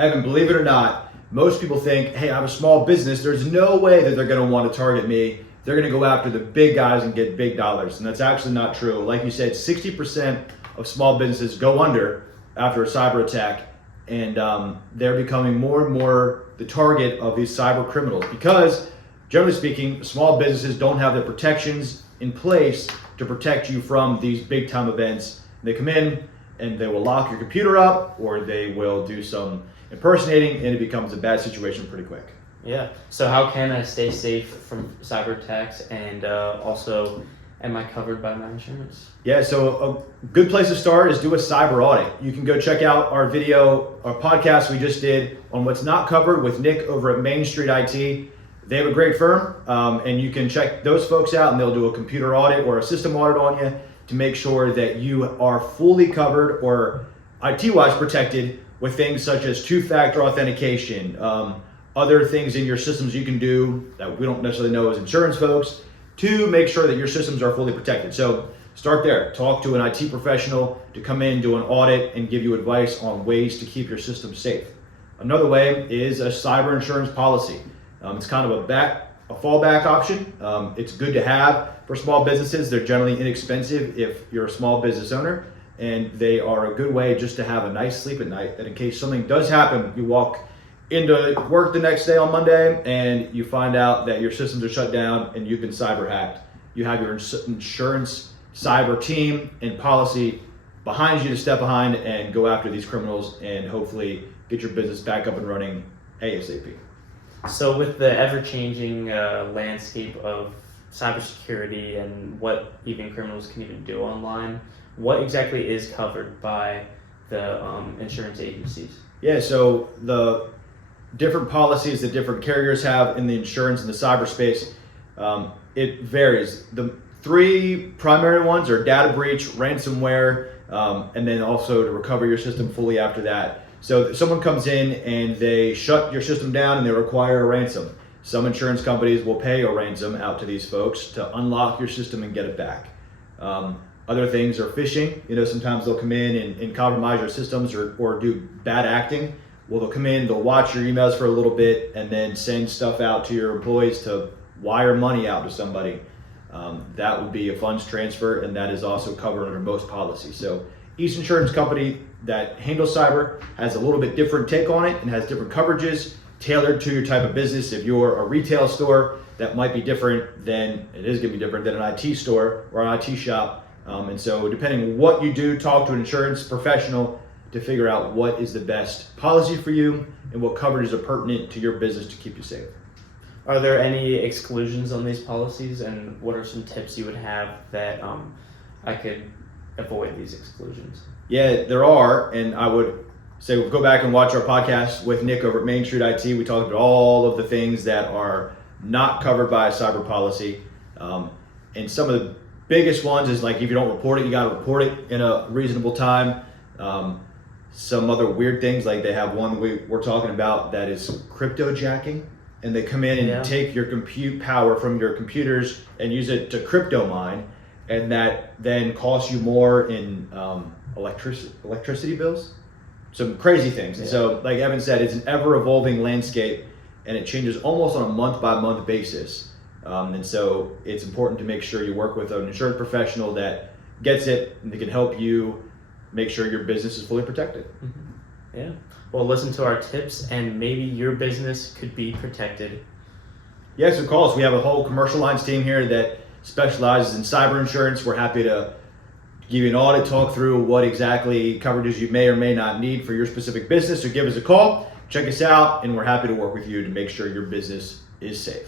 Evan, believe it or not, most people think, hey, I have a small business. There's no way that they're going to want to target me. They're going to go after the big guys and get big dollars. And that's actually not true. Like you said, 60% of small businesses go under after a cyber attack. And they're becoming more and more the target of these cyber criminals because, generally speaking, small businesses don't have the protections in place to protect you from these big time events. They come in and they will lock your computer up, or they will do some impersonating, and it becomes a bad situation pretty quick. Yeah. So how can I stay safe from cyber attacks, and also, am I covered by my insurance? Yeah, so a good place to start is do a cyber audit. You can go check out our podcast we just did on what's not covered with Nick over at Main Street IT. They have a great firm, and you can check those folks out, and they'll do a computer audit or a system audit on you to make sure that you are fully covered or IT-wise protected with things such as two-factor authentication, other things in your systems you can do that we don't necessarily know as insurance folks to make sure that your systems are fully protected. So start there. Talk to an IT professional to come in, do an audit, and give you advice on ways to keep your system safe. Another way is a cyber insurance policy. It's kind of a fallback option. It's good to have for small businesses. They're generally inexpensive if you're a small business owner, and they are a good way just to have a nice sleep at night, that in case something does happen, you walk into work the next day on Monday and you find out that your systems are shut down and you've been cyber hacked. You have your insurance cyber team and policy behind you to step behind and go after these criminals and hopefully get your business back up and running ASAP. So with the ever-changing landscape of cybersecurity and what even criminals can even do online, what exactly is covered by the insurance agencies? Yeah, so the different policies that different carriers have in the insurance and the cyberspace, it varies. The three primary ones are data breach, ransomware, and then also to recover your system fully after that. So someone comes in and they shut your system down and they require a ransom. Some insurance companies will pay a ransom out to these folks to unlock your system and get it back. Other things are phishing. Sometimes they'll come in and compromise your systems or do bad acting. Well, they'll come in, they'll watch your emails for a little bit and then send stuff out to your employees to wire money out to somebody. That would be a funds transfer, and that is also covered under most policies. So each insurance company that handles cyber has a little bit different take on it and has different coverages tailored to your type of business. If you're a retail store, that might be different than, it is going to be different than an IT store or an IT shop. And so depending on what you do, talk to an insurance professional to figure out what is the best policy for you and what coverages are pertinent to your business to keep you safe. Are there any exclusions on these policies, and what are some tips you would have that I could avoid these exclusions? Yeah, there are, and I would say go back and watch our podcast with Nick over at Main Street IT. We talked about all of the things that are not covered by a cyber policy. And some of the biggest ones is like if you don't report it, you got to report it in a reasonable time. Some other weird things, like they have one we're talking about that is crypto jacking, and they come in and take your compute power from your computers and use it to crypto mine, and that then costs you more in electricity bills. Some crazy things. And so, like Evan said, it's an ever evolving landscape, and it changes almost on a month by month basis. And so it's important to make sure you work with an insurance professional that gets it and that can help you make sure your business is fully protected. Mm-hmm. Yeah. Well, listen to our tips and maybe your business could be protected. Yeah, so call us. We have a whole commercial lines team here that specializes in cyber insurance. We're happy to give you an audit, talk through what exactly coverages you may or may not need for your specific business. So give us a call, check us out, and we're happy to work with you to make sure your business is safe.